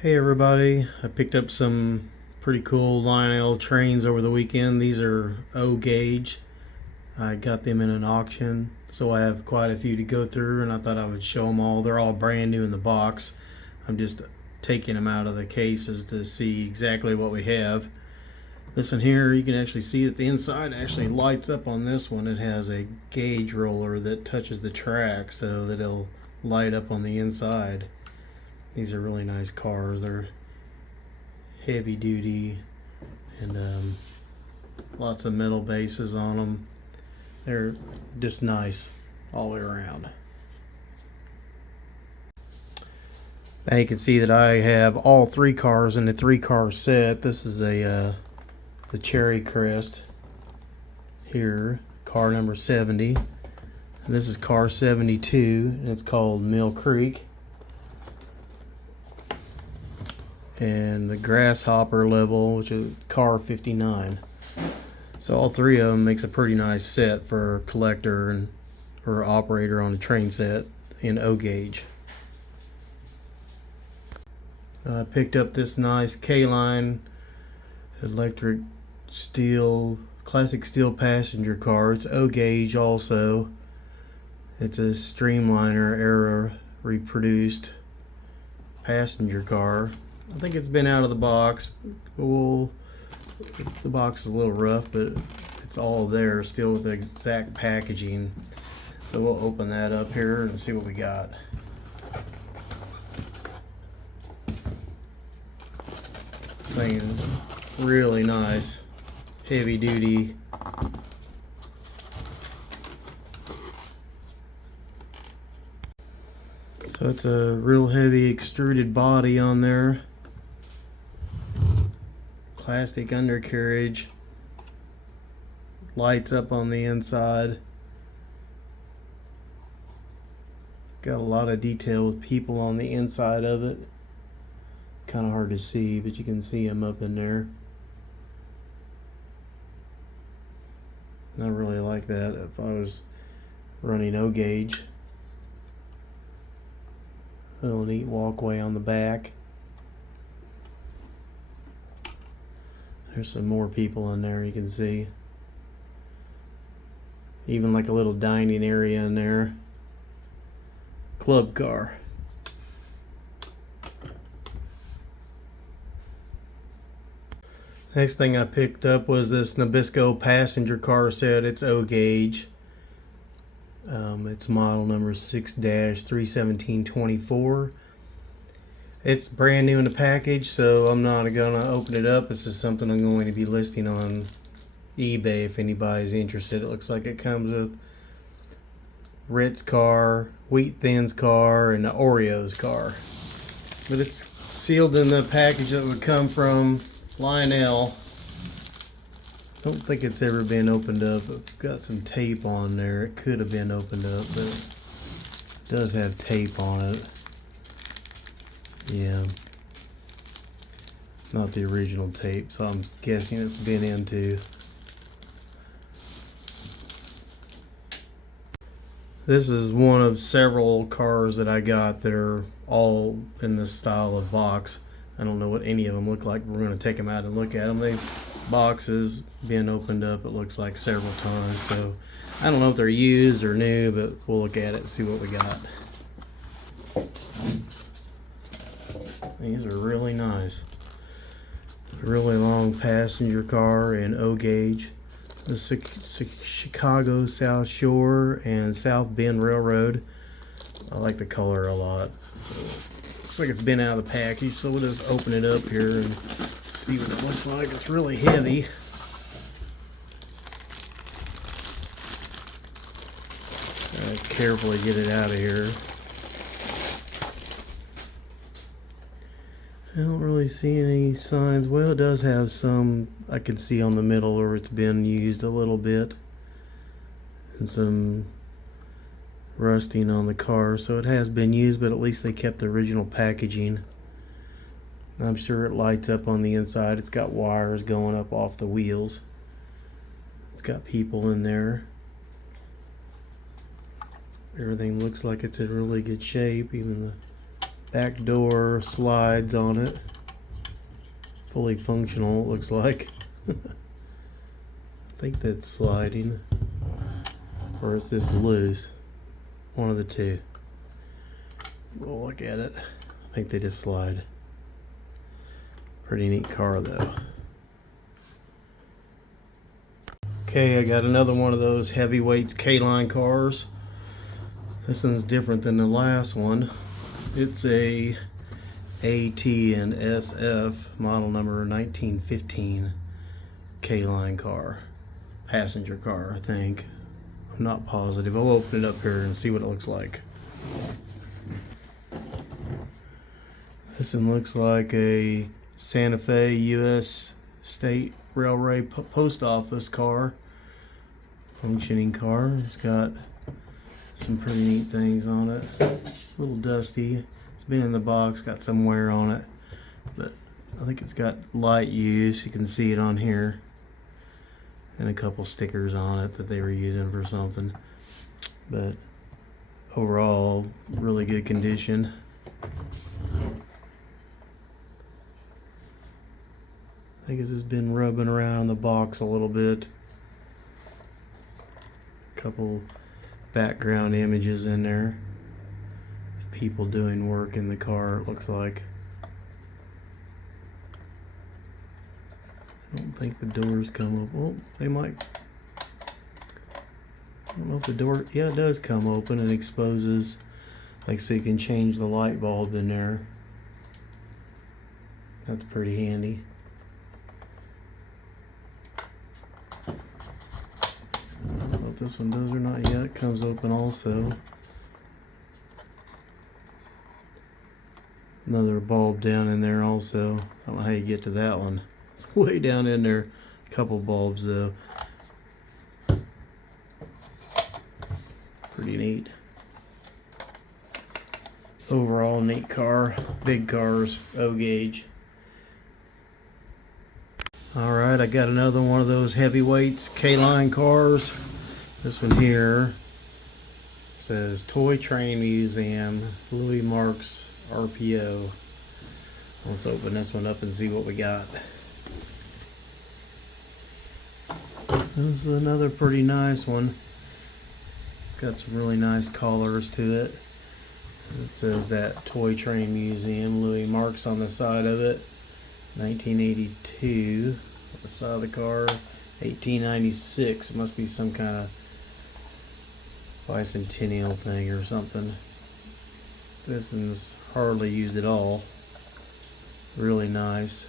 Hey everybody, I picked up some pretty cool Lionel Trains over the weekend. These are O gauge. I got them in an auction, so I have quite a few to go through, and I thought I would show them all. They're all brand new in the box. I'm just taking them out of the cases to see exactly what we have. This one here, you can actually see that the inside actually lights up on this one. It has a gauge roller that touches the track so that it'll light up on the inside. These are really nice cars. They're heavy duty and lots of metal bases on them. They're just nice all the way around. Now you can see that I have all three cars in the 3-car set. This is the Cherry Crest here, car number 70. And this is car 72, and it's called Mill Creek. And the Grasshopper level, which is car 59. So all three of them makes a pretty nice set for a collector and for an operator on a train set in O gauge. I picked up this nice K-line electric steel, classic steel passenger car. It's O gauge also. It's a Streamliner era reproduced passenger car. I think it's been out of the box. Well, the box is a little rough, but it's all there still with the exact packaging. So we'll open that up here and see what we got. This thing is really nice, heavy duty. So it's a real heavy extruded body on there. Plastic undercarriage, lights up on the inside. Got a lot of detail with people on the inside of it. Kind of hard to see, but you can see them up in there. I really like that if I was running O gauge. A little neat walkway on the back. There's some more people in there, you can see. Even like a little dining area in there. Club car. Next thing I picked up was this Nabisco passenger car set. It's O gauge. It's model number 6-31724. It's brand new in the package, so I'm not gonna open it up. This is something I'm going to be listing on eBay if anybody's interested. It looks like it comes with Ritz car, Wheat Thins car, and the Oreos car. But it's sealed in the package that would come from Lionel. Don't think it's ever been opened up. It's got some tape on there. It could have been opened up, but it does have tape on it. Yeah, not the original tape, so I'm guessing it's been into. This is one of several cars that I got that are all in this style of box. I don't know what any of them look like. We're going to take them out and look at them. They boxes been opened up, it looks like, several times. So I don't know if they're used or new, but we'll look at it and see what we got. These are really nice. Really long passenger car in O gauge. The Chicago South Shore and South Bend Railroad. I like the color a lot. So, looks like it's been out of the package, so we'll just open it up here and see what it looks like. It's really heavy. Carefully get it out of here. I don't really see any signs. Well, it does have some, I can see on the middle where it's been used a little bit. And some rusting on the car. So it has been used, but at least they kept the original packaging. I'm sure it lights up on the inside. It's got wires going up off the wheels. It's got people in there. Everything looks like it's in really good shape. Even the Back door slides on it. Fully functional, it looks like. I think that's sliding. Or is this loose? One of the two. We'll look at it. I think they just slide. Pretty neat car though. Okay, I got another one of those heavyweights K-line cars. This one's different than the last one. It's a AT&SF model number 1915 K-line car. Passenger car, I think. I'm not positive. I'll open it up here and see what it looks like. This one looks like a Santa Fe U.S. State Railway Post Office car. Functioning car. It's got some pretty neat things on it. A little dusty. It's been in the box, got some wear on it. But I think it's got light use. You can see it on here. And a couple stickers on it that they were using for something. But overall, really good condition. I think this has been rubbing around the box a little bit. Couple background images in there. People doing work in the car, it looks like. I don't think the doors come up. Oh, they might. I don't know if the door, yeah, it does come open and exposes, like, so you can change the light bulb in there. That's pretty handy. I don't know if this one does or not yet. It comes open also. Another bulb down in there also. I don't know how you get to that one. It's way down in there. A couple bulbs though. Pretty neat. Overall neat car. Big cars. O gauge. Alright, I got another one of those heavyweights K-line cars. This one here says Toy Train Museum, Louis Marks RPO. Let's open this one up and see what we got. This is another pretty nice one. Got some really nice colors to it. It says that Toy Train Museum, Louis Marks on the side of it. 1982 on the side of the car. 1896. It must be some kind of bicentennial thing or something. This one's hardly used at all. Really nice.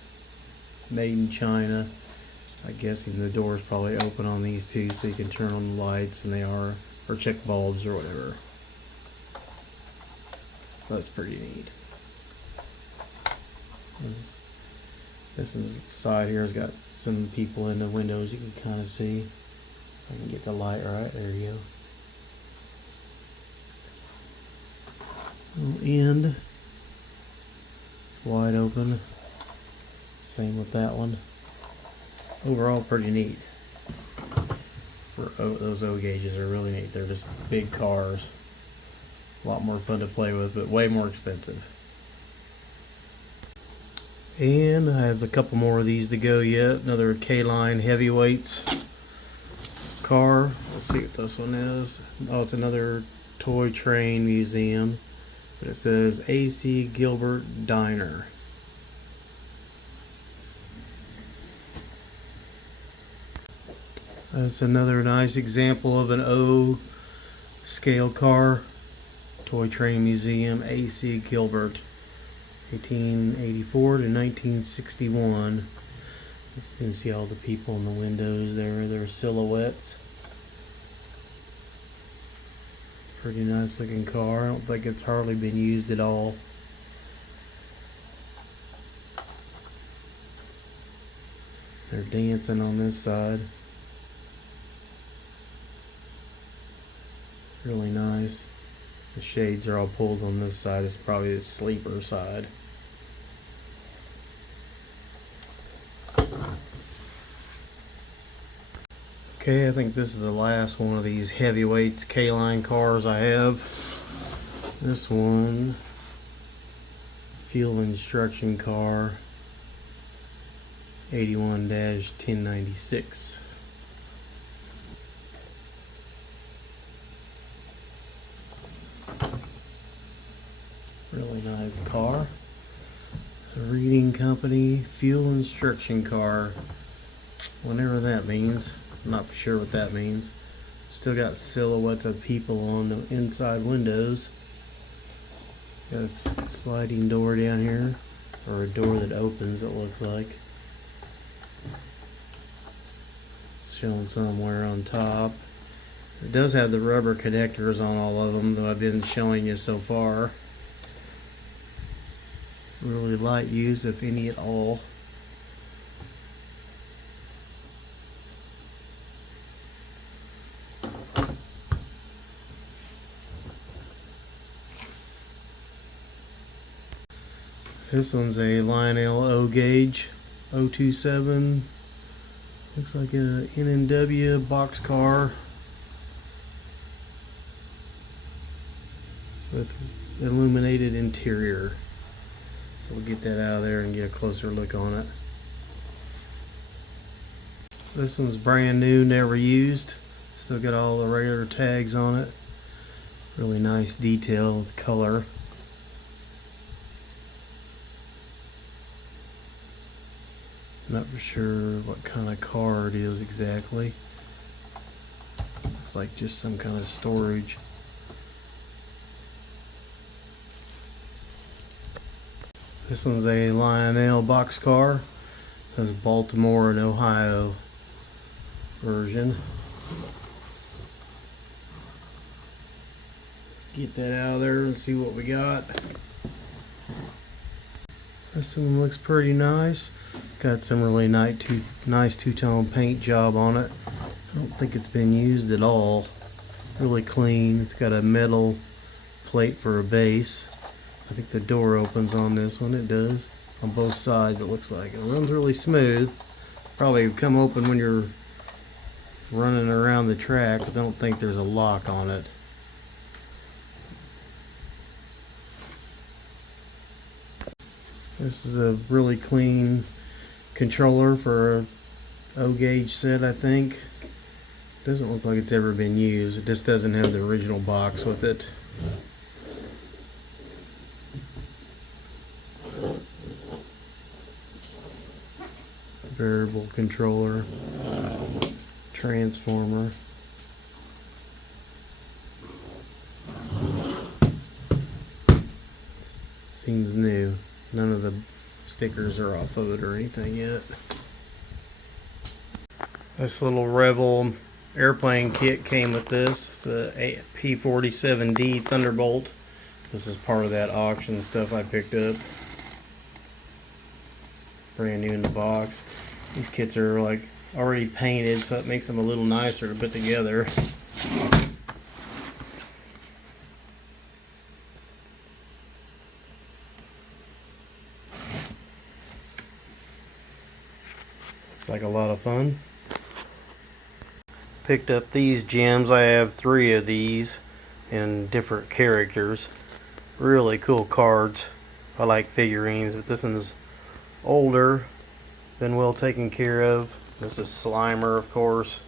Made in China. I guess even the door's probably open on these two so you can turn on the lights and they are, or check bulbs or whatever. That's pretty neat. This side here has got some people in the windows you can kind of see. I can get the light right. There you go. Little end. It's wide open. Same with that one. Overall pretty neat. Those O gauges are really neat. They're just big cars. A lot more fun to play with, but way more expensive. And I have a couple more of these to go yet. Another K-line heavyweights car. Let's see what this one is. Oh, it's another Toy Train Museum. But it says A.C. Gilbert Diner. That's another nice example of an O scale car. Toy Train Museum, A.C. Gilbert. 1884 to 1961. You can see all the people in the windows there, their silhouettes. Pretty nice looking car. I don't think it's hardly been used at all. They're dancing on this side. Really nice. The shades are all pulled on this side. It's probably the sleeper side. Okay, I think this is the last one of these heavyweights K-line cars I have. This one Fuel instruction car 81-1096. Really nice car. A reading company fuel instruction car. Whatever that means. I'm not sure what that means. Still got silhouettes of people on the inside windows. Got a sliding door down here, or a door that opens, it looks like. It's showing somewhere on top. It does have the rubber connectors on all of them that I've been showing you so far. Really light use, if any at all. This one's a Lionel O gauge 027. Looks like a N&W box car with illuminated interior. So we'll get that out of there and get a closer look on it. This one's brand new, never used. Still got all the regular tags on it. Really nice detail with color. Not for sure what kind of car it is exactly. Looks like just some kind of storage. This one's a Lionel box car. This is Baltimore and Ohio version. Get that out of there and see what we got. This one looks pretty nice. Got some really nice two-tone paint job on it. I don't think it's been used at all. Really clean. It's got a metal plate for a base. I think the door opens on this one. It does. On both sides it looks like. It runs really smooth. Probably come open when you're running around the track, because I don't think there's a lock on it. This is a really clean controller for a O gauge set, I think. Doesn't look like it's ever been used. It just doesn't have the original box with it. Variable controller, transformer. Seems new. None of the stickers are off of it or anything yet. This little Revel airplane kit came with this. It's a P-47D Thunderbolt. This is part of that auction stuff I picked up. Brand new in the box. These kits are like already painted, so it makes them a little nicer to put together. It's like a lot of fun. Picked up these gems. I have 3 of these in different characters. Really cool cards. I like figurines, but this one's older, been well taken care of. This is Slimer, of course.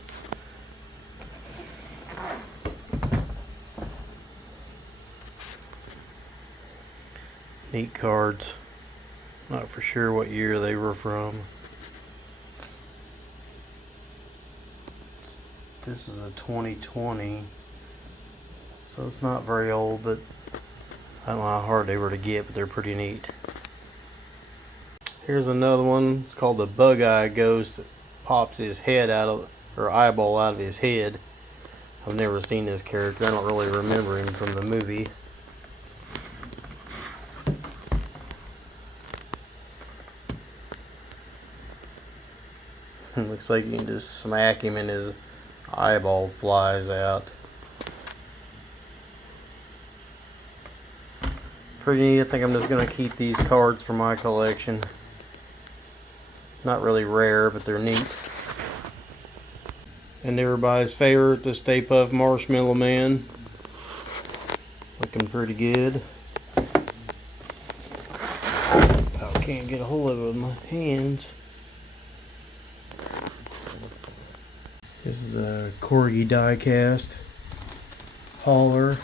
Neat cards. Not for sure what year they were from. This is a 2020, so it's not very old, but I don't know how hard they were to get, but they're pretty neat. Here's another one. It's called the Bug Eye Ghost. It pops his head out of, or eyeball out of his head. I've never seen this character. I don't really remember him from the movie. Looks like you can just smack him and his eyeball flies out. Pretty neat. I think I'm just going to keep these cards for my collection. Not really rare, but they're neat. And everybody's favorite, the Stay Puft Marshmallow Man. Looking pretty good. Can't get a hold of it with my hands. This is a Corgi die cast hauler,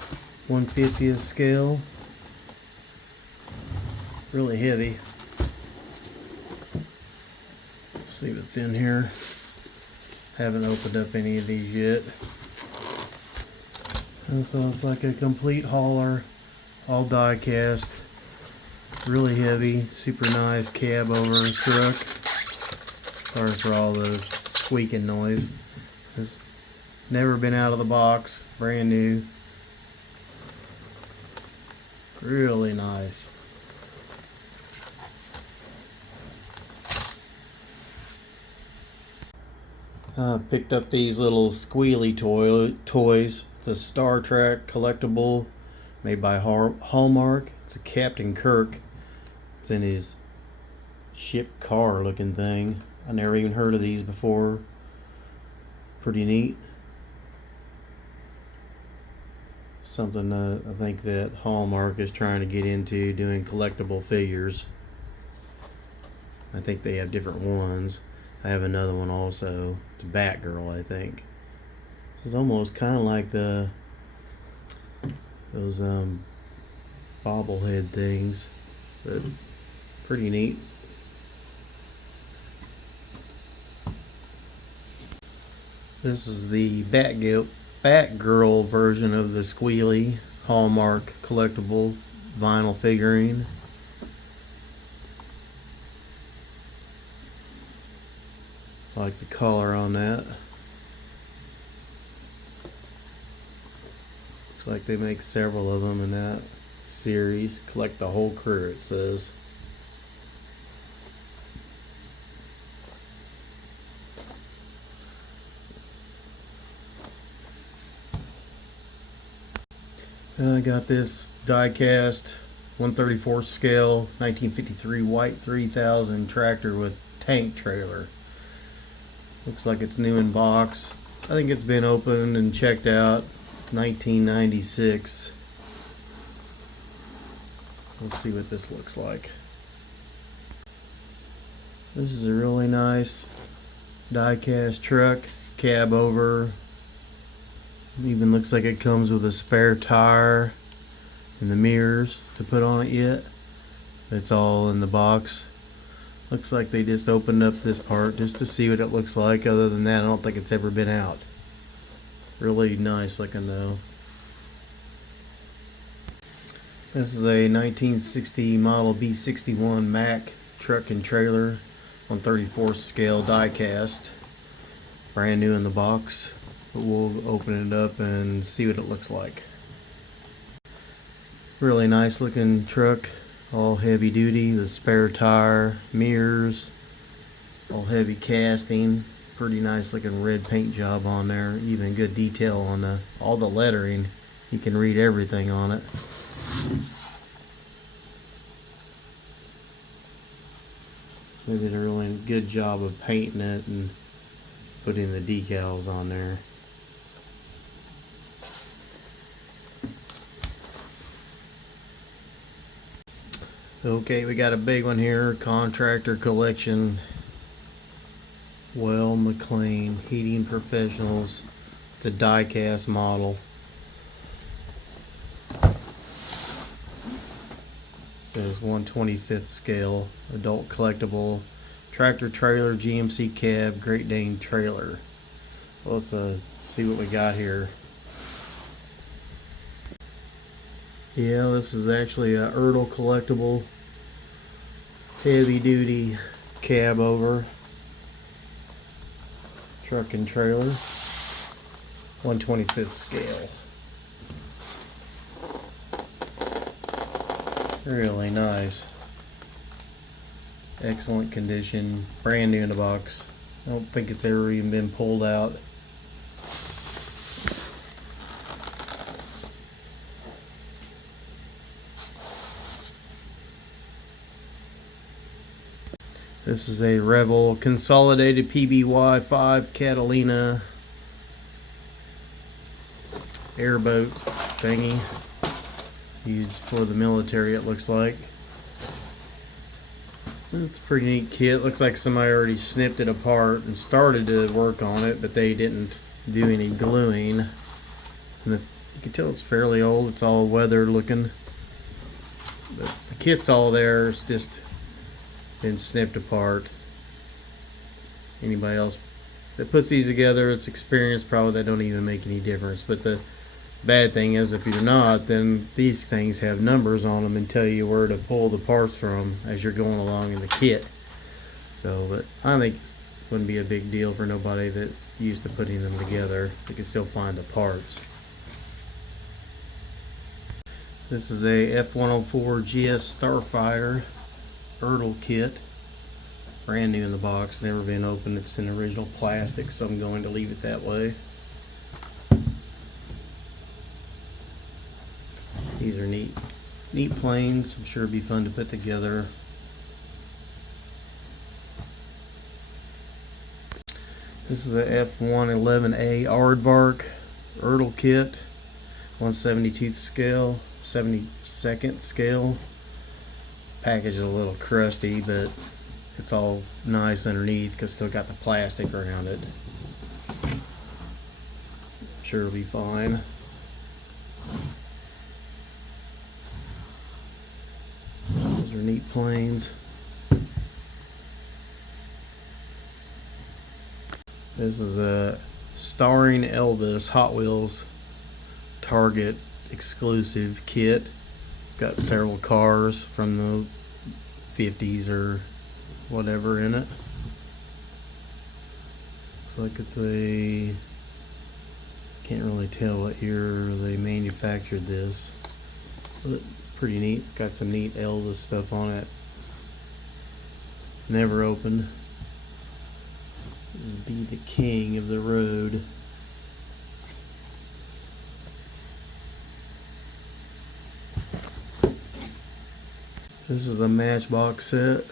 1/50th scale. Really heavy. Let's see what's in here. Haven't opened up any of these yet. And so it's like a complete hauler, all die cast. Really heavy, super nice cab over truck. Sorry for all the squeaking noise. It's never been out of the box, brand new. Really nice. Picked up these little squealy toys. It's a Star Trek collectible made by Hallmark. It's a Captain Kirk. It's in his ship car looking thing. I never even heard of these before. Pretty neat. Something I think that Hallmark is trying to get into, doing collectible figures. I think they have different ones. I have another one also. It's a Batgirl, I think. This is almost kind of like those bobblehead things, but pretty neat. This is the Batgirl version of the squealy Hallmark collectible vinyl figurine. I like the color on that. Looks like they make several of them in that series. Collect the whole crew, it says. I got this die cast 1/34 scale 1953 white 3000 tractor with tank trailer. Looks like it's new in box. I think it's been opened and checked out. 1996. We'll see what this looks like. This is a really nice die cast truck, cab over. Even looks like it comes with a spare tire and the mirrors to put on it yet. It's all in the box. Looks like they just opened up this part just to see what it looks like. Other than that, I don't think it's ever been out. Really nice looking though. This is a 1960 model B61 Mack truck and trailer on 34th scale die cast. Brand new in the box. But we'll open it up and see what it looks like. Really nice looking truck. All heavy duty, the spare tire, mirrors, all heavy casting. Pretty nice looking red paint job on there. Even good detail on all the lettering. You can read everything on it. So they did a really good job of painting it and putting the decals on there. Okay, we got a big one here, contractor collection. Well McLean Heating Professionals. It's a die cast model. It says 1/25th scale, adult collectible, tractor trailer, GMC cab, Great Dane trailer. Let's see what we got here. Yeah, this is actually a Ertl collectible, heavy duty cab over, truck and trailer, 1/25th scale. Really nice. Excellent condition, brand new in the box. I don't think it's ever even been pulled out. This is a Revel Consolidated PBY 5 Catalina airboat thingy, used for the military, it looks like. It's a pretty neat kit. Looks like somebody already snipped it apart and started to work on it, but they didn't do any gluing. And you can tell it's fairly old. It's all weathered looking. But the kit's all there. It's just been snipped apart. Anybody else that puts these together, it's experienced, probably they don't even make any difference. But the bad thing is, if you're not, then these things have numbers on them and tell you where to pull the parts from as you're going along in the kit. So, but I think it wouldn't be a big deal for nobody that's used to putting them together. They can still find the parts. This is a F-104 GS Starfighter Ertl kit. Brand new in the box, never been opened. It's in original plastic, so I'm going to leave it that way. These are neat planes. I'm sure it'd be fun to put together. This is a F111A Aardvark Ertl kit, 1/72 scale, 72nd scale. Package is a little crusty, but it's all nice underneath because still got the plastic around it. I'm sure it'll be fine. Those are neat planes. This is a Starring Elvis Hot Wheels Target exclusive kit. It's got several cars from the 50s or whatever in it. Looks like it's a, can't really tell what year they manufactured this, but it's pretty neat. It's got some neat Elvis stuff on it. Never opened. Be the king of the road. This is a Matchbox set,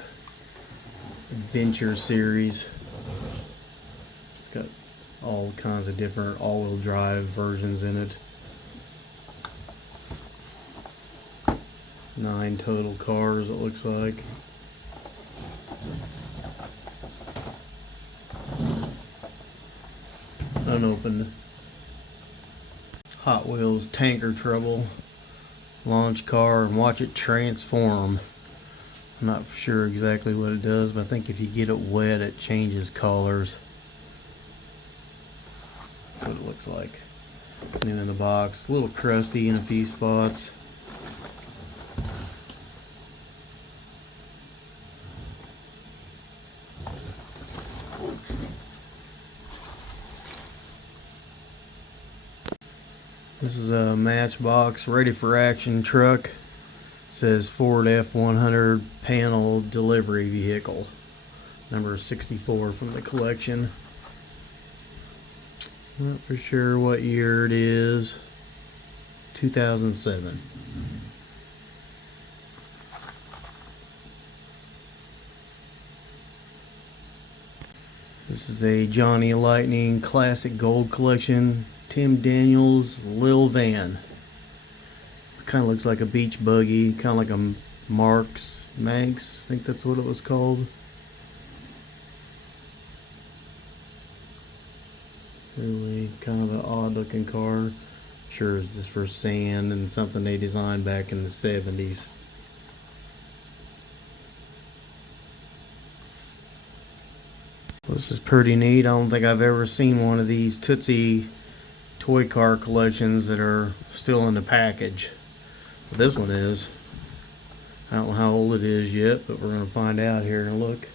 Adventure series. It's got all kinds of different all-wheel drive versions in it. 9 total cars, it looks like. Unopened. Hot Wheels Tanker Trouble. Launch car and watch it transform. I'm not sure exactly what it does, but I think if you get it wet, it changes colors. That's what it looks like. It's new in the box. A little crusty in a few spots. This is a Matchbox Ready for Action truck. It says Ford F100 panel delivery vehicle. Number 64 from the collection. Not for sure what year it is. 2007. This is a Johnny Lightning Classic Gold Collection. Tim Daniels Lil Van. Kind of looks like a beach buggy, kind of like a Manx, I think that's what it was called. Really kind of an odd looking car. Sure it's just for sand and something they designed back in the 70s. This is pretty neat. I don't think I've ever seen one of these Tootsie toy car collections that are still in the package. But this one is. I don't know how old it is yet, but we're going to find out here in a look.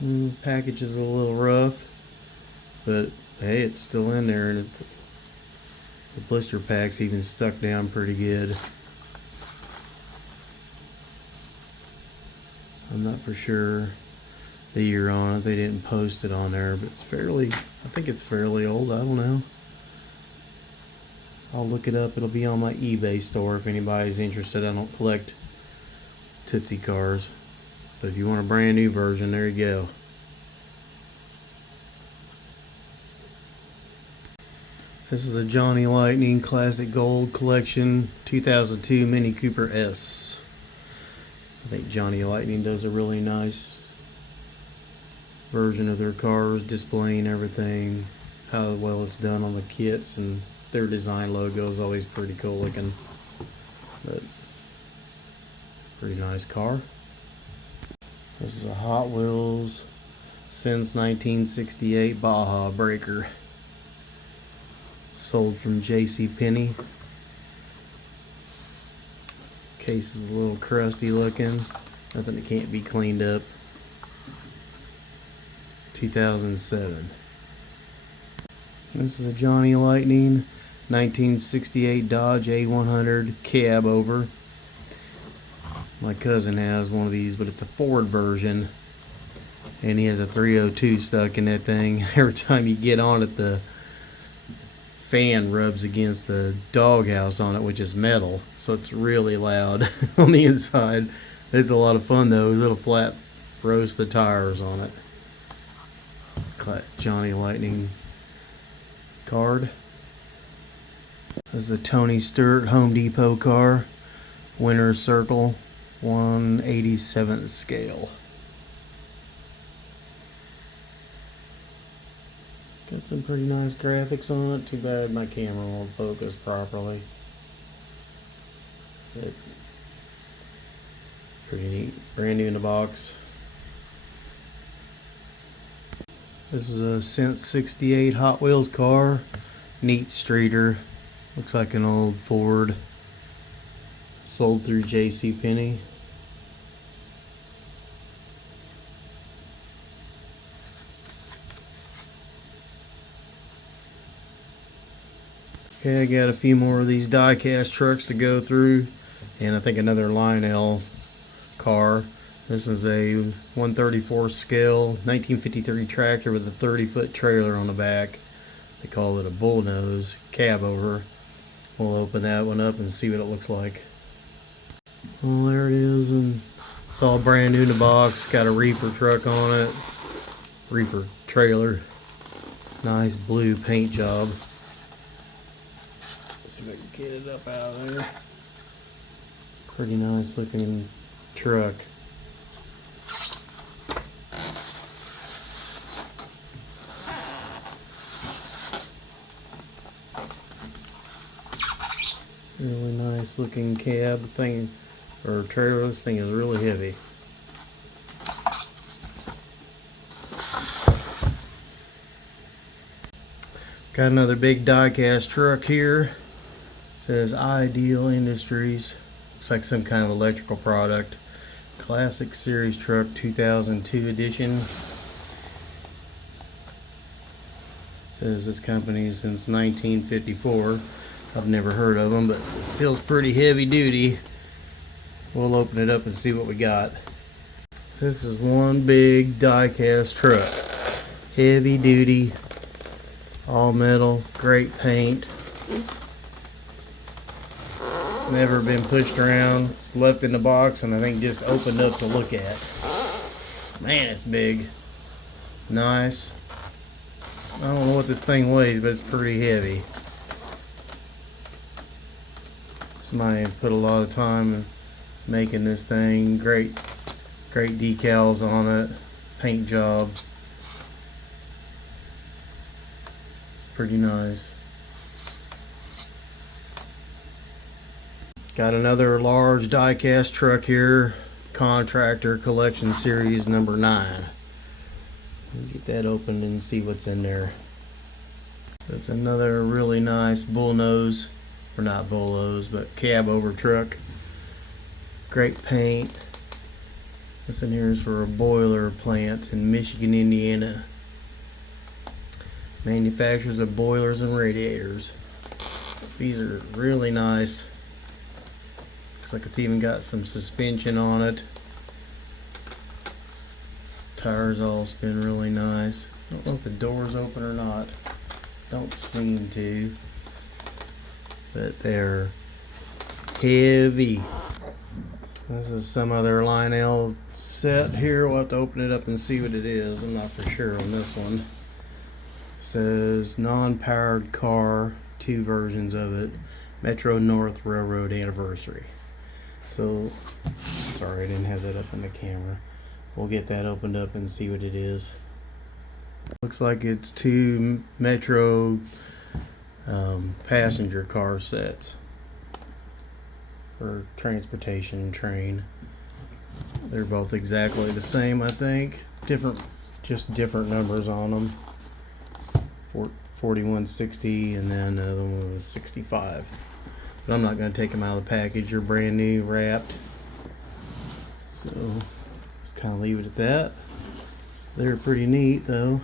The package is a little rough, but hey, it's still in there, and the blister pack's even stuck down pretty good. I'm not for sure the year on it. They didn't post it on there, but it's fairly, I think it's fairly old. I don't know. I'll look it up. It'll be on my eBay store if anybody's interested. I don't collect Tootsie cars, but if you want a brand new version, there you go. This is a Johnny Lightning Classic Gold Collection 2002 Mini Cooper S. I think Johnny Lightning does a really nice version of their cars, displaying everything, how well it's done on the kits, and their design logo is always pretty cool looking. But pretty nice car. This is a Hot Wheels since 1968 Baja Breaker. Sold from JCPenney. Case is a little crusty looking. Nothing that can't be cleaned up. 2007. This is a Johnny Lightning 1968 Dodge A100 cab over. My cousin has one of these, but it's a Ford version, and he has a 302 stuck in that thing. Every time you get on it, the fan rubs against the doghouse on it, which is metal, so it's really loud on the inside. It's a lot of fun though. It'll flat roast the tires on it. Johnny Lightning card. This is a Tony Stewart Home Depot car, Winner's Circle, 1/87th scale. Got some pretty nice graphics on it. Too bad my camera won't focus properly. But pretty neat. Brand new in the box. This is a since '68 Hot Wheels car. Neat streeter. Looks like an old Ford. Sold through JCPenney. Okay, I got a few more of these die-cast trucks to go through, and I think another Lionel car. This is a 1/34 scale 1953 tractor with a 30-foot trailer on the back. They call it a bullnose cab over. We'll open that one up and see what it looks like. Well, there it is, and it's all brand new in the box. Got a reefer truck on it. Reefer trailer. Nice blue paint job. Let's see if I can get it up out of there. Pretty nice looking truck. Really nice looking cab thing, or trailer. This thing is really heavy. Got another big die-cast truck here. It says Ideal Industries. Looks like some kind of electrical product. Classic Series truck 2002 edition. It says this company is since 1954. I've never heard of them, but it feels pretty heavy duty. We'll open it up and see what we got. This is one big die-cast truck. Heavy duty, all metal, great paint. Never been pushed around. It's left in the box and I think just opened up to look at. Man, it's big. Nice. I don't know what this thing weighs, but it's pretty heavy. Somebody put a lot of time in making this thing. Great decals on it. Paint job. It's pretty nice. Got another large die-cast truck here. Contractor Collection Series number 9. Get that opened and see what's in there. It's another really nice bullnose. Or not bullnose, but cab over truck. Great paint. This in here is for a boiler plant in Michigan, Indiana. Manufacturers of boilers and radiators. These are really nice. Looks like it's even got some suspension on it. Tires all spin really nice. I don't know if the door's open or not. Don't seem to. But they're heavy. This is some other Lionel set here. We'll have to open it up and see what it is. I'm not for sure on this one. It says non-powered car, 2 versions of it. Metro North Railroad Anniversary. So, sorry I didn't have that up on the camera. We'll get that opened up and see what it is. Looks like it's two Metro passenger car sets for transportation train. They're both exactly the same, I think. Just different numbers on them. 4160, and then the other one was 65. But I'm not going to take them out of the package. They're brand new, wrapped. So just kind of leave it at that. They're pretty neat though.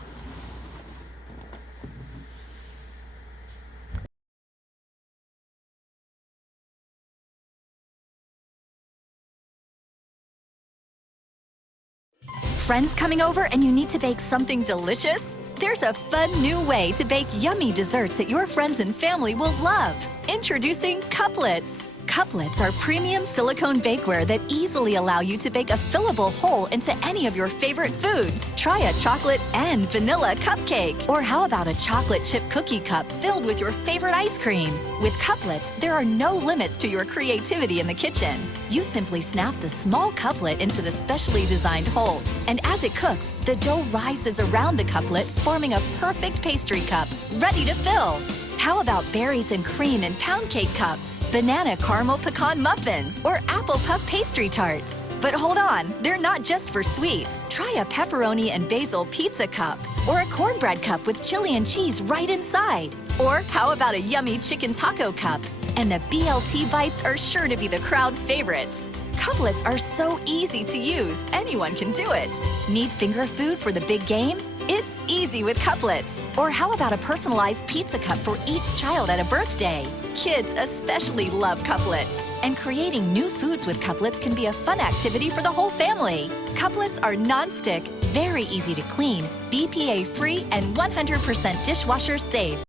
Friends coming over and you need to bake something delicious? There's a fun new way to bake yummy desserts that your friends and family will love. Introducing Cuplettes. Cuplettes are premium silicone bakeware that easily allow you to bake a fillable hole into any of your favorite foods. Try a chocolate and vanilla cupcake. Or how about a chocolate chip cookie cup filled with your favorite ice cream? With Cuplettes, there are no limits to your creativity in the kitchen. You simply snap the small cuplet into the specially designed holes, and as it cooks, the dough rises around the cuplet, forming a perfect pastry cup, ready to fill. How about berries and cream in pound cake cups, banana caramel pecan muffins, or apple puff pastry tarts? But hold on, they're not just for sweets. Try a pepperoni and basil pizza cup, or a cornbread cup with chili and cheese right inside. Or how about a yummy chicken taco cup? And the BLT bites are sure to be the crowd favorites. Cuplettes are so easy to use, anyone can do it. Need finger food for the big game? It's easy with Cuplettes. Or how about a personalized pizza cup for each child at a birthday? Kids especially love Cuplettes. And creating new foods with Cuplettes can be a fun activity for the whole family. Cuplettes are non-stick, very easy to clean, BPA-free, and 100% dishwasher safe.